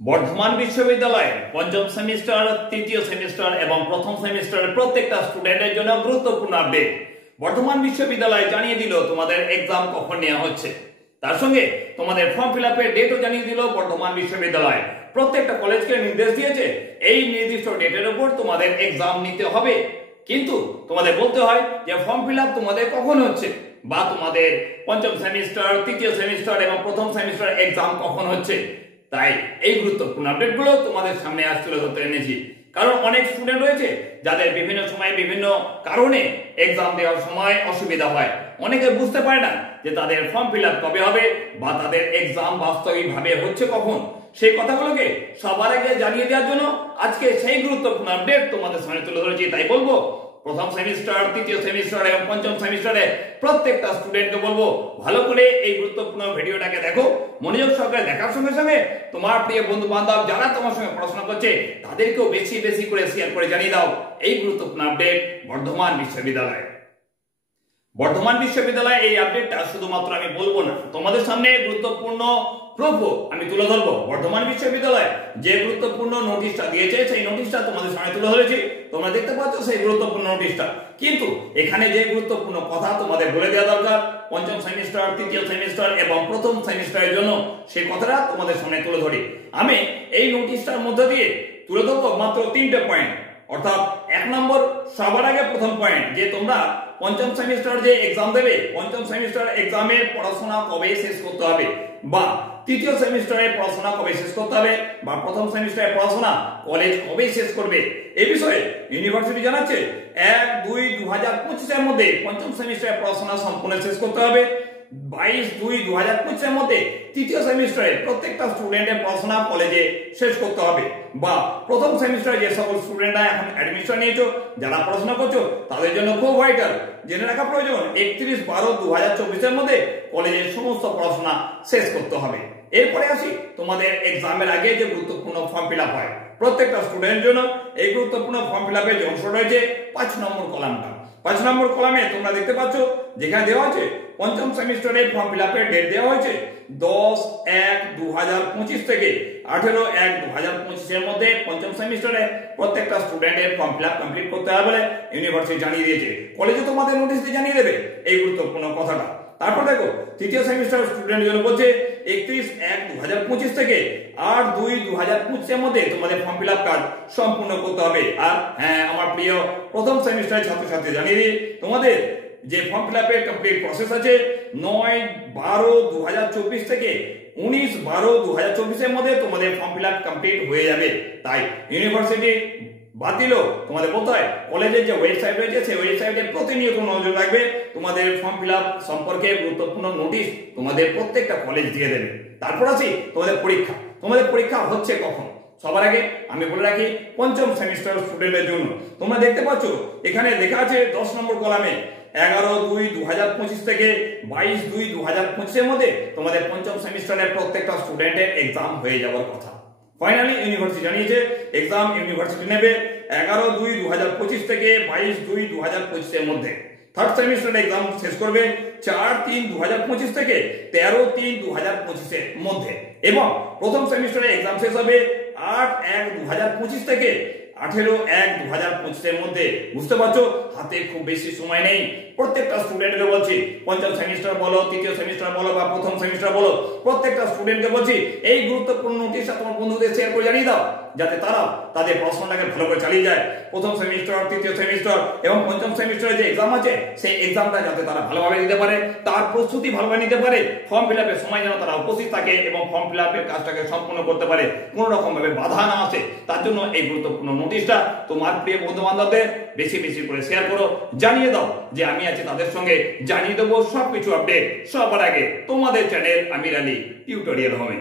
বর্ধমান বিশ্ববিদ্যালয়ের পঞ্চম সেমিস্টার, তৃতীয় সেমিস্টার এবং প্রথম সেমিস্টারের প্রত্যেকটা স্টুডেন্টের জন্য গুরুত্বপূর্ণ আপডেট। বর্ধমান বিশ্ববিদ্যালয় জানিয়ে দিল তোমাদের এক্সাম কখন নেওয়া হচ্ছে, তার সঙ্গে তোমাদের ফর্ম ফিল আপের ডেটও জানিয়ে দিল বর্ধমান বিশ্ববিদ্যালয়। প্রত্যেকটা কলেজকে নির্দেশ দিয়েছে এই নির্দিষ্ট ডেটের উপর তোমাদের এক্সাম নিতে হবে, কিন্তু তোমাদের বলতে হয় যে ফর্ম ফিল আপ তোমাদের কখন হচ্ছে বা তোমাদের পঞ্চম সেমিস্টার, তৃতীয় সেমিস্টার এবং প্রথম সেমিস্টার এক্সাম কখন হচ্ছে। তাই এই গুরুত্বপূর্ণ আপডেটগুলো তোমাদের সামনে আজ তুলে ধরতে এনেছি, কারণ অনেক স্টুডেন্ট রয়েছে যাদের বিভিন্ন সময় বিভিন্ন কারণে এক্সাম দেওয়ার সময় অসুবিধা হয়। অনেকে বুঝতে পারে না যে তাদের ফর্ম ফিল আপ কবে হবে বা তাদের এক্সাম বাস্তবিকভাবে হচ্ছে কখন। সেই কথাগুলোকে সবার আগে জানিয়ে দেওয়ার জন্য আজকে সেই গুরুত্বপূর্ণ আপডেট তোমাদের সামনে তুলে ধরেছি। তাই বলবো, প্রথম সেমিস্টার, তৃতীয় সেমিস্টার এবং পঞ্চম সেমিস্টারে প্রত্যেকটা স্টুডেন্টকে বলবো ভালো করে এই গুরুত্বপূর্ণ ভিডিওটাকে দেখো। মনোযোগ সহকারে দেখার সঙ্গে সঙ্গে তোমার প্রিয় বন্ধু বান্ধব যারা তোমার সঙ্গে পড়াশোনা করছে তাদেরকেও বেশি বেশি করে শেয়ার করে জানিয়ে দাও এই গুরুত্বপূর্ণ আপডেট বর্ধমান বিশ্ববিদ্যালয়। বর্ধমান বিশ্ববিদ্যালয় এই আপডেটটা শুধুমাত্র আমি বলবো না, তোমাদের সামনে গুরুত্বপূর্ণ প্রুফও আমি তুলে ধরবো। বর্ধমান বিশ্ববিদ্যালয় যে গুরুত্বপূর্ণ নোটিশটা দিয়েছে সেই নোটিশটা তোমাদের সামনে তুলে ধরেছি, তোমরা দেখতে পাচ্ছ সেই গুরুত্বপূর্ণ নোটিশটা। কিন্তু এখানে যে গুরুত্বপূর্ণ কথা তোমাদের বলে দেওয়া দরকার পঞ্চম সেমিস্টার, তৃতীয় সেমিস্টার এবং প্রথম সেমিস্টারের জন্য, সেই কথাটা তোমাদের সামনে তুলে ধরি। আমি এই নোটিশটার মধ্যে দিয়ে তুলে ধরবো মাত্র 3টে পয়েন্ট। অর্থাৎ 1 নম্বর, সবার আগে প্রথম পয়েন্ট, যে তোমরা পঞ্চম সেমিস্টার যে এক্সাম দেবে, পঞ্চম সেমিস্টার এক্সামের পড়াশোনা কবে শেষ করতে হবে বা তৃতীয় সেমিস্টারে পড়াশোনা কবে শেষ করতে হবে বা প্রথম সেমিস্টারে পড়াশোনা কলেজ কবে শেষ করবে, এই বিষয়ে ইউনিভার্সিটি জানাচ্ছে 1-2-2025 এর মধ্যে পঞ্চম সেমিস্টারে পড়াশোনা সম্পূর্ণ শেষ করতে হবে। 22-2-2025 এর মধ্যে তৃতীয় সেমিস্টারে প্রত্যেকটা স্টুডেন্টের পড়াশোনা কলেজে শেষ করতে হবে। বা প্রথম সেমিস্টারে যে সকল স্টুডেন্টরা এখন অ্যাডমিশন নিয়েছো, যারা পড়াশোনা করছো, তাদের জন্য খুব ভাইটাল জেনে রাখা প্রয়োজন 31-12-2024 এর মধ্যে কলেজের সমস্ত পড়াশোনা শেষ করতে হবে। এরপরে আসি তোমাদের এক্সামের আগে যে গুরুত্বপূর্ণ ফর্ম ফিল আপ হয় প্রত্যেকটা স্টুডেন্টের জন্য। এই গুরুত্বপূর্ণ ফর্ম ফিল আপের যে অংশ রয়েছে 5 নম্বর কলামটা, 5 নম্বর কলামে তোমরা দেখতে পাচ্ছ যেখানে দেওয়া আছে পঞ্চম সেমিস্টারে ফর্ম ফিল আপের ডেট দেওয়া হয়েছে 10-1-2025 থেকে 18-1-2025 এর মধ্যে পঞ্চম সেমিস্টারে প্রত্যেকটা স্টুডেন্টের ফর্ম ফিল আপ কমপ্লিট করতে হবে বলে ইউনিভার্সিটি জানিয়ে দিয়েছে। কলেজে তোমাদের নোটিশ দিয়ে জানিয়ে দেবে এই গুরুত্বপূর্ণ কথাটা। তারপর দেখো তৃতীয় সেমিস্টার স্টুডেন্ট জন্য বলছে 31-1-2025 থেকে 8-2-2025 এর মধ্যে তোমাদের ফর্ম ফিল আপ কাজ সম্পূর্ণ করতে হবে। আর হ্যাঁ, আমার প্রিয় প্রথম সেমিস্টারের ছাত্রছাত্রী জানিয়ে দিই, তোমাদের যে ফর্ম ফিল আপের কমপ্লিট প্রসেস আছে 9-12-2024 থেকে 19-12-2024 এর মধ্যে তোমাদের ফর্ম ফিল আপ কমপ্লিট হয়ে যাবে। তাই ইউনিভার্সিটি বাদ দিলেও তোমাদের বলতে হয় কলেজের যে ওয়েবসাইট রয়েছে সেই ওয়েবসাইটে প্রতিনিয়ত নজর রাখবে, তোমাদের ফর্ম ফিল আপ সম্পর্কে গুরুত্বপূর্ণ নোটিশ তোমাদের প্রত্যেকটা কলেজ দিয়ে দেবে। তারপর আসি তোমাদের পরীক্ষা। তোমাদের পরীক্ষা হচ্ছে কখন? সবার আগে আমি বলে রাখি পঞ্চম সেমিস্টার স্টুডেন্টের জন্য তোমরা দেখতে পাচ্ছ এখানে লেখা আছে 10 নম্বর কলামে 11-2-2025 থেকে 22-2-2025 এর মধ্যে তোমাদের পঞ্চম সেমিস্টারের প্রত্যেকটা স্টুডেন্টের এক্সাম হয়ে যাওয়ার কথা। ফাইনালি ইউনিভার্সিটি জানিয়েছে এক্সাম ইউনিভার্সিটি নেবে 11-2-2025 থেকে 22-2-2025 এর মধ্যে। থার্ড সেমিস্টার এক্সাম শেষ করবে 4-3-2025 থেকে 13-3-2025 এর মধ্যে এবং প্রথম সেমিস্টারে এক্সাম শেষ হবে 8-1-2025 থেকে 18-1-2025 এর মধ্যে। বুঝতে পারছো হাতে খুব বেশি সময় নেই। প্রত্যেকটা স্টুডেন্টকে বলছি, পঞ্চম সেমিস্টার বলো, তৃতীয় সেমিস্টার বলো বা প্রথম সেমিস্টার বলো, প্রত্যেকটা স্টুডেন্টকে বলছি এই গুরুত্বপূর্ণ নোটিশটা তোমার বন্ধুদের শেয়ার করে জানিয়ে দাও, যাতে তারা তাদের পড়াশোনাটাকে ভালো করে চালিয়ে যায়। প্রথম সেমিস্টার, তৃতীয় সেমিস্টার এবং পঞ্চম সেমিস্টারে যে এক্সাম আছে সেই এক্সামটা যাতে তারা ভালোভাবে দিতে পারে, তার প্রস্তুতি ভালোভাবে নিতে পারে, ফর্ম ফিল আপের সময় যেন তারা উপস্থিত থাকে এবং ফর্ম ফিল আপের কাজটাকে সম্পূর্ণ করতে পারে, কোনো রকম ভাবে বাধা না আসে। তার জন্য এই গুরুত্বপূর্ণ নোটিশটা তোমার প্রিয় বন্ধু বান্ধবদের বেশি বেশি করে শেয়ার করো, জানিয়ে দাও যে আমি আছি তাদের সঙ্গে, জানিয়ে দেবো সবকিছু আপডেট সবার আগে তোমাদের চ্যানেল আমির আলী টিউটোরিয়াল হোমে।